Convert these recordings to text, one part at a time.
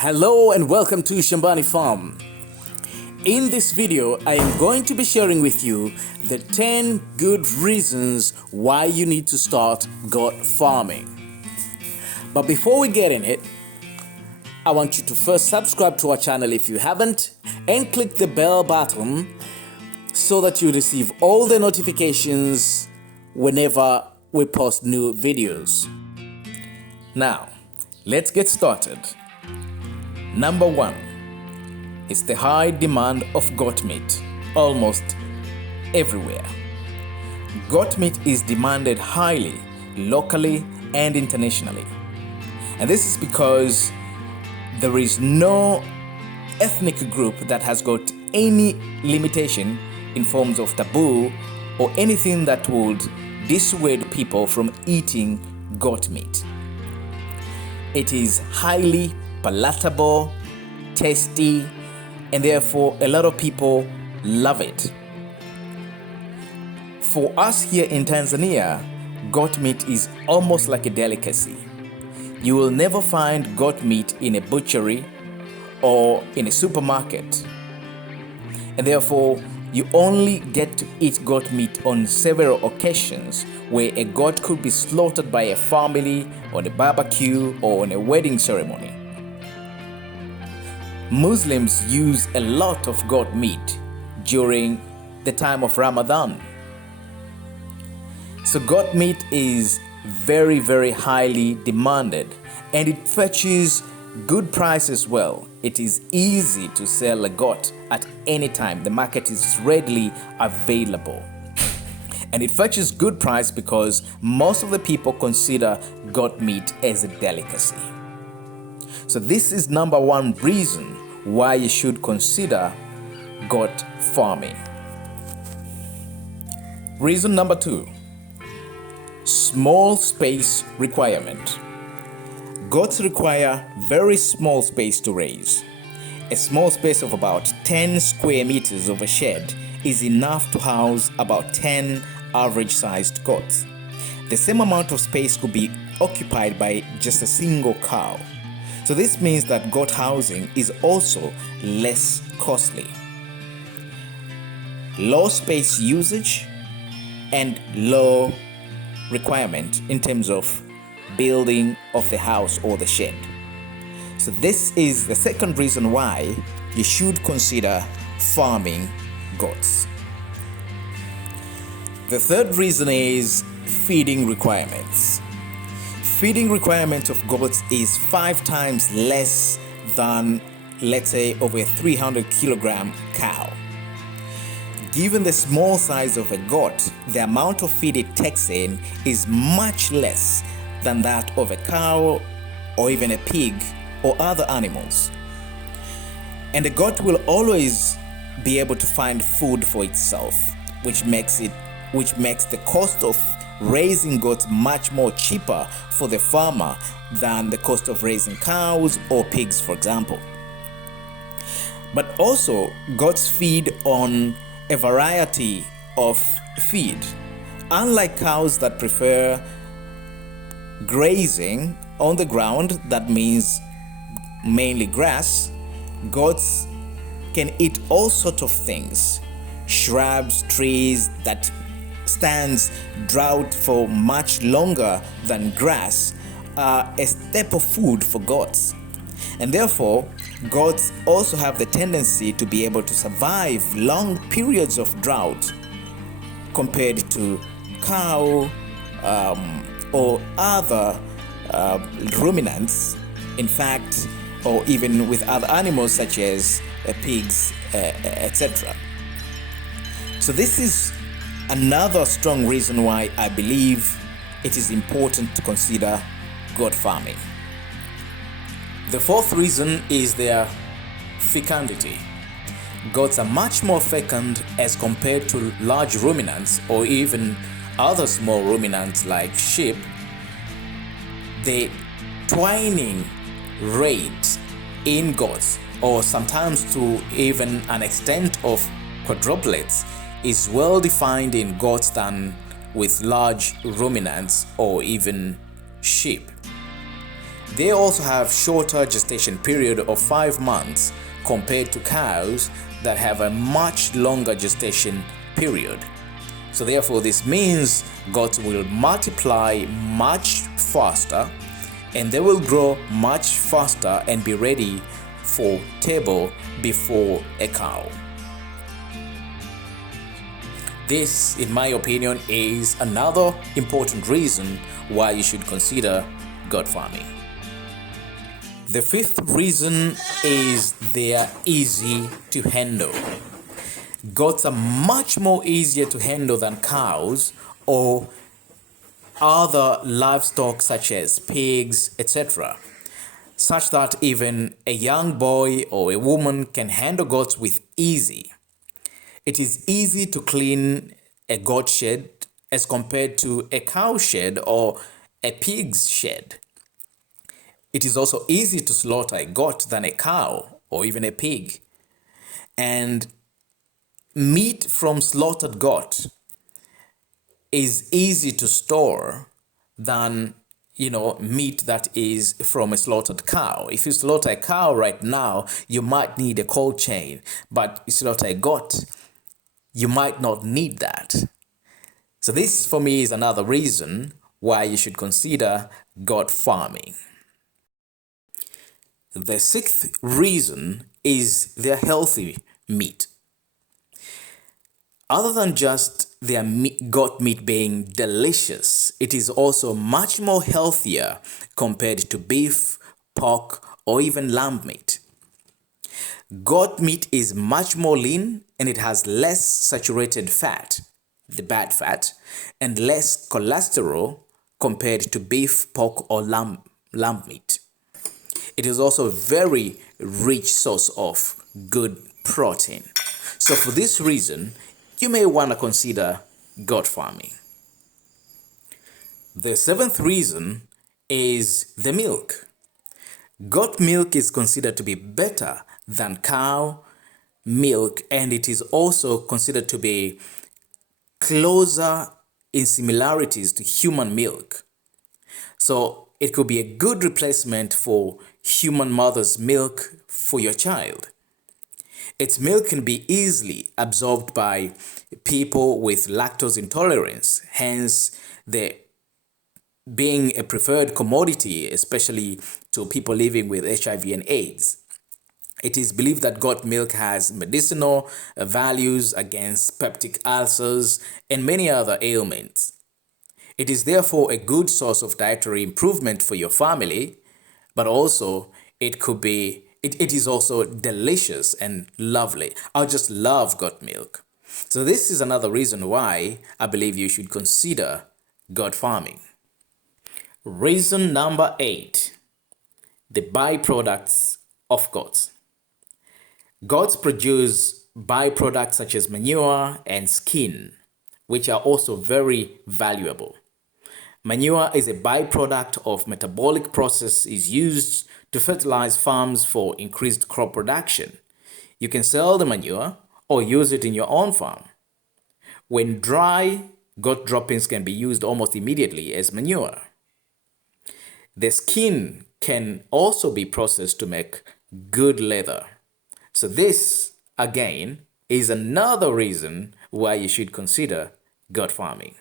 Hello and welcome to Shambani Farm. In this video, I am going to be sharing with you the 10 good reasons why you need to start goat farming. But before we get in it, I want you to first subscribe to our channel if you haven't and click the bell button so that you receive all the notifications whenever we post new videos. Now, let's get started. Number 1 is the high demand of goat meat almost everywhere. Goat meat is demanded highly, locally and internationally. And this is because there is no ethnic group that has got any limitation in forms of taboo or anything that would dissuade people from eating goat meat. It is highly palatable, tasty, and therefore a lot of people love it. For us here in Tanzania, goat meat is almost like a delicacy. You will never find goat meat in a butchery or in a supermarket. And therefore, you only get to eat goat meat on several occasions where a goat could be slaughtered by a family on a barbecue or on a wedding ceremony. Muslims use a lot of goat meat during the time of Ramadan. So goat meat is very, very highly demanded and it fetches good price as well. It is easy to sell a goat at any time. The market is readily available. And it fetches good price because most of the people consider goat meat as a delicacy. So this is number 1 reason why you should consider goat farming. Reason number 2, small space requirement. Goats require very small space to raise. A small space of about 10 square meters of a shed is enough to house about 10 average-sized goats. The same amount of space could be occupied by just a single cow. So this means that goat housing is also less costly. Low space usage and low requirement in terms of building of the house or the shed. So this is the second reason why you should consider farming goats. The third reason is feeding requirements. Feeding requirements of goats is 5 times less than, let's say, of a 300 kilogram cow. Given the small size of a goat, the amount of feed it takes in is much less than that of a cow or even a pig or other animals. And a goat will always be able to find food for itself, which makes the cost of raising goats much more cheaper for the farmer than the cost of raising cows or pigs, for example. But also, goats feed on a variety of feed. Unlike cows that prefer grazing on the ground, that means mainly grass, goats can eat all sorts of things. Shrubs, trees that stands drought for much longer than grass are a staple food for goats. And therefore, goats also have the tendency to be able to survive long periods of drought compared to cow or other ruminants, in fact, or even with other animals such as pigs, etc. So this is another strong reason why I believe it is important to consider goat farming. The fourth reason is their fecundity. Goats are much more fecund as compared to large ruminants or even other small ruminants like sheep. The twining rate in goats, or sometimes to even an extent of quadruplets, is well defined in goats than with large ruminants or even sheep. They also have shorter gestation period of 5 months compared to cows that have a much longer gestation period. So therefore, this means goats will multiply much faster and they will grow much faster and be ready for table before a cow. This, in my opinion, is another important reason why you should consider goat farming. The fifth reason is they are easy to handle. Goats are much more easier to handle than cows or other livestock such as pigs, etc., such that even a young boy or a woman can handle goats with ease. It is easy to clean a goat shed as compared to a cow shed or a pig's shed. It is also easy to slaughter a goat than a cow or even a pig. And meat from slaughtered goat is easy to store than meat that is from a slaughtered cow. If you slaughter a cow right now, you might need a cold chain, but you slaughter a goat, you might not need that. So this for me is another reason why you should consider goat farming. The sixth reason is their healthy meat. Other than just their goat meat being delicious, it is also much more healthier compared to beef, pork, or even lamb meat. Goat meat is much more lean and it has less saturated fat, the bad fat, and less cholesterol compared to beef, pork, or lamb meat. It is also a very rich source of good protein. So for this reason, you may want to consider goat farming. The seventh reason is the milk. Goat milk is considered to be better than cow milk, and it is also considered to be closer in similarities to human milk. So it could be a good replacement for human mother's milk for your child. Its milk can be easily absorbed by people with lactose intolerance, hence the being a preferred commodity, especially to people living with HIV and AIDS. It is believed that goat milk has medicinal values against peptic ulcers and many other ailments. It is therefore a good source of dietary improvement for your family, but also it is also delicious and lovely. I just love goat milk. So this is another reason why I believe you should consider goat farming. Reason number 8, the byproducts of goats. Goats produce byproducts such as manure and skin, which are also very valuable. Manure is a byproduct of metabolic processes used to fertilize farms for increased crop production. You can sell the manure or use it in your own farm. When dry, goat droppings can be used almost immediately as manure. The skin can also be processed to make good leather. So this, again, is another reason why you should consider goat farming.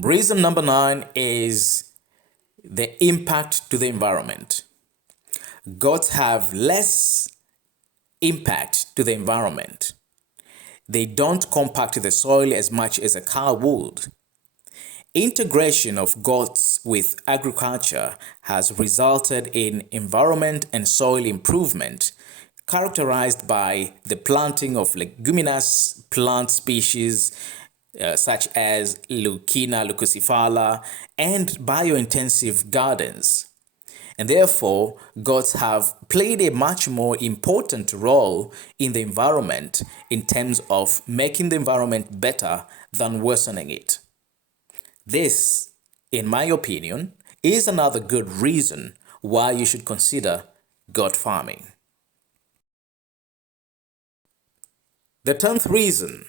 Reason number 9 is the impact to the environment. Goats have less impact to the environment. They don't compact the soil as much as a cow would. Integration of goats with agriculture has resulted in environment and soil improvement characterized by the planting of leguminous plant species such as Leucaena leucocephala and biointensive gardens. And therefore, goats have played a much more important role in the environment in terms of making the environment better than worsening it. This, in my opinion, is another good reason why you should consider goat farming. The 10th reason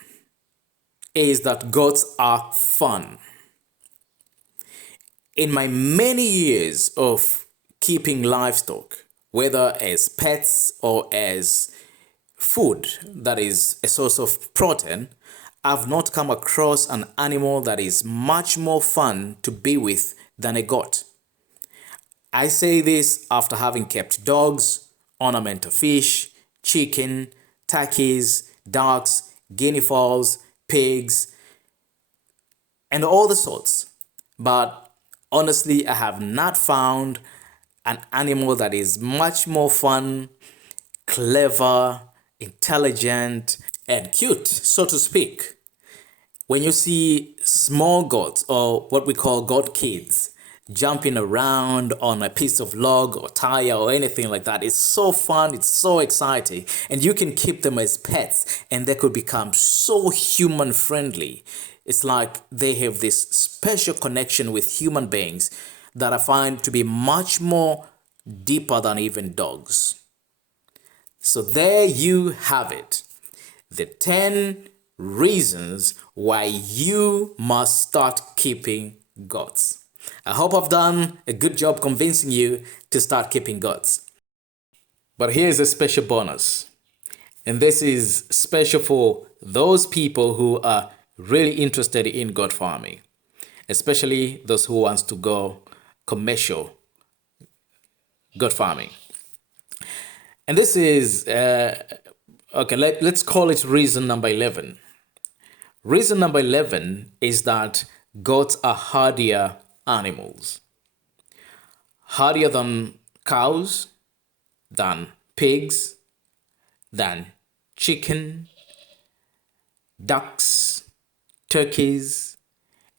is that goats are fun. In my many years of keeping livestock, whether as pets or as food that is a source of protein, I've not come across an animal that is much more fun to be with than a goat. I say this after having kept dogs, ornamental fish, chicken, turkeys, ducks, guinea fowls, pigs, and all the sorts. But honestly, I have not found an animal that is much more fun, clever, intelligent, and cute, so to speak. When you see small goats, or what we call goat kids, jumping around on a piece of log or tire or anything like that, it's so fun, it's so exciting, and you can keep them as pets and they could become so human friendly. It's like they have this special connection with human beings that I find to be much more deeper than even dogs. So there you have it. The 10 reasons why you must start keeping goats. I hope I've done a good job convincing you to start keeping goats. But here's a special bonus. And this is special for those people who are really interested in goat farming, especially those who wants to go commercial goat farming. And this is, okay, let's call it reason number 11. Reason number 11 is that goats are hardier animals. Hardier than cows, than pigs, than chicken, ducks, turkeys,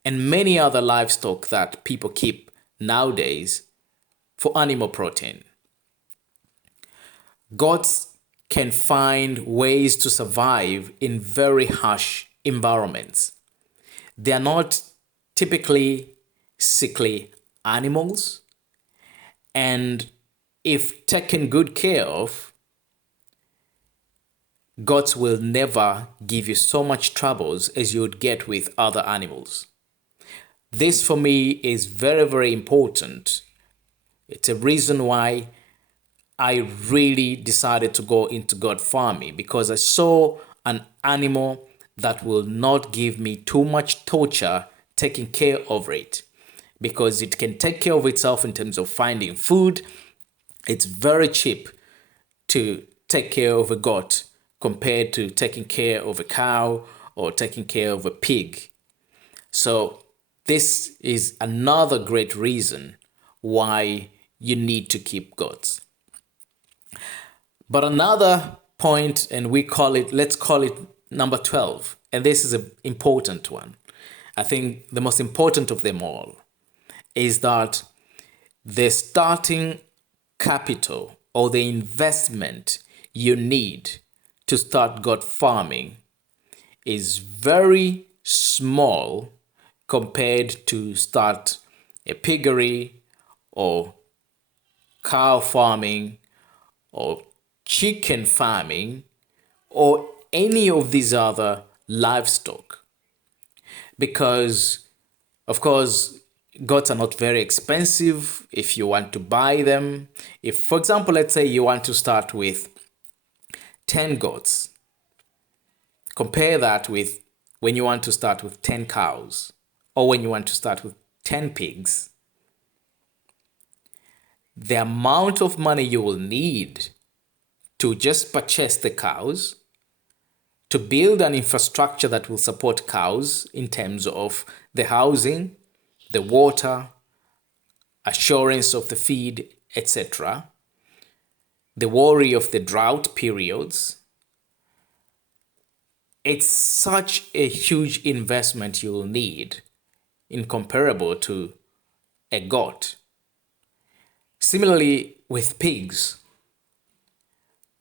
and many other livestock that people keep nowadays for animal protein. Goats can find ways to survive in very harsh environments. They are not typically sickly animals, and if taken good care of, goats will never give you so much troubles as you would get with other animals. This for me is very, very important. It's a reason why I really decided to go into goat farming, because I saw an animal that will not give me too much torture taking care of it, because it can take care of itself in terms of finding food. It's very cheap to take care of a goat compared to taking care of a cow or taking care of a pig. So this is another great reason why you need to keep goats. But another point, and let's call it number 12, and this is an important one. I think the most important of them all is that the starting capital or the investment you need to start goat farming is very small compared to start a piggery or cow farming or chicken farming or any of these other livestock. Because, of course, goats are not very expensive if you want to buy them. If, for example, let's say you want to start with 10 goats, compare that with when you want to start with 10 cows or when you want to start with 10 pigs. The amount of money you will need to just purchase the cows, to build an infrastructure that will support cows in terms of the housing, the water, assurance of the feed, etc., the worry of the drought periods. It's such a huge investment you will need incomparable to a goat. Similarly with pigs,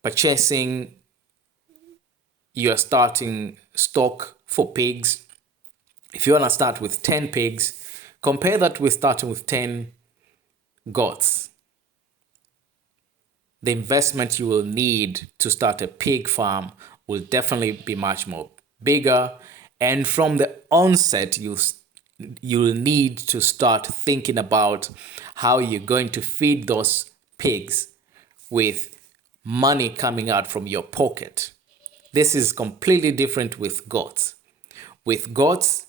purchasing your starting stock for pigs. If you want to start with 10 pigs, compare that with starting with 10 goats. The investment you will need to start a pig farm will definitely be much more bigger. And from the onset, you'll need to start thinking about how you're going to feed those pigs with money coming out from your pocket. This is completely different with goats. With goats,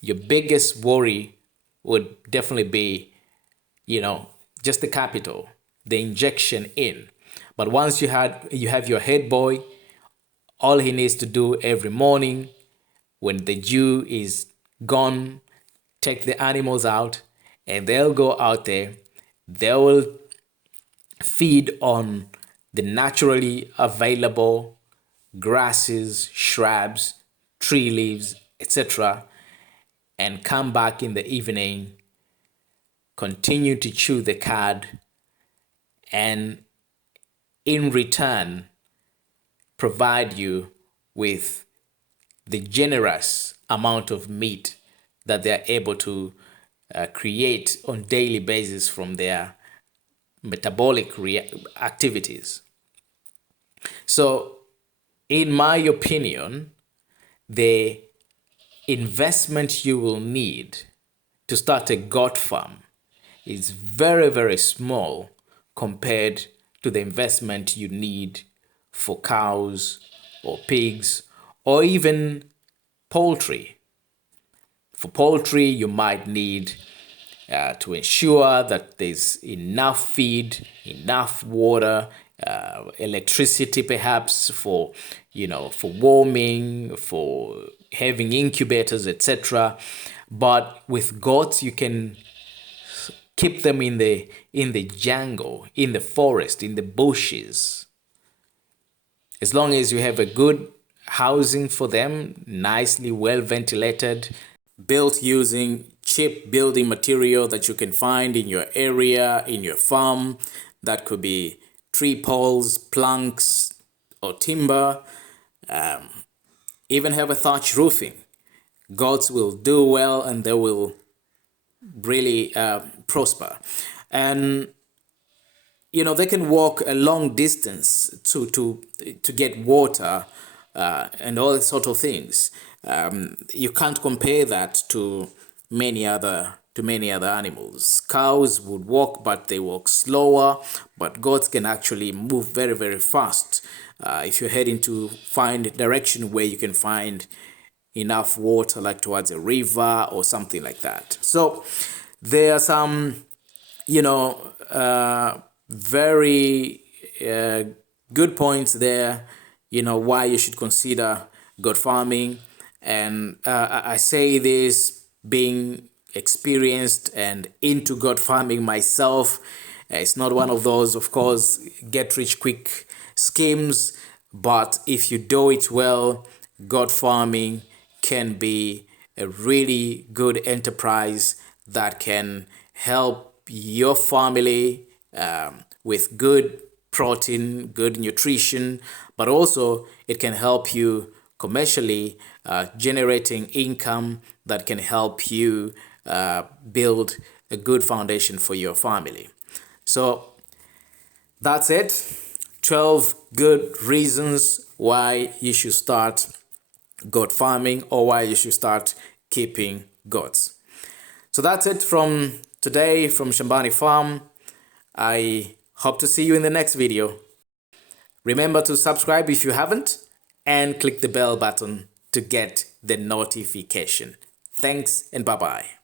your biggest worry would definitely be, just the capital, the injection in. But once you have your head boy, all he needs to do every morning when the dew is gone, take the animals out, and they'll go out there. They will feed on the naturally available grasses, shrubs, tree leaves, etc., and come back in the evening, continue to chew the cud, and in return, provide you with the generous amount of meat that they are able to create on daily basis from their metabolic activities. So, in my opinion, the investment you will need to start a goat farm is very, very small compared to the investment you need for cows or pigs or even poultry. For poultry, you might need to ensure that there's enough feed, enough water, electricity perhaps for warming, for having incubators, etc. But with goats, you can keep them in the jungle, in the forest, in the bushes. As long as you have a good housing for them, nicely well ventilated, built using cheap building material that you can find in your area, in your farm. That could be tree poles, planks, or timber. Even have a thatch roofing. Goats will do well and they will really prosper. And they can walk a long distance to get water and all sort of things. You can't compare that to many other animals. Cows would walk, but they walk slower. But goats can actually move very, very fast. If you're heading to find a direction where you can find enough water, like towards a river or something like that. So there are some, very good points there, why you should consider goat farming. And I say this being experienced and into goat farming myself. It's not one of those, of course, get rich quick schemes, but if you do it well, goat farming can be a really good enterprise that can help your family with good protein, good nutrition, but also it can help you commercially, generating income that can help you build a good foundation for your family. So that's it. 12 good reasons why you should start goat farming or why you should start keeping goats. So that's it from today from Shambani Farm. I hope to see you in the next video. Remember to subscribe if you haven't and click the bell button to get the notification. Thanks and bye-bye.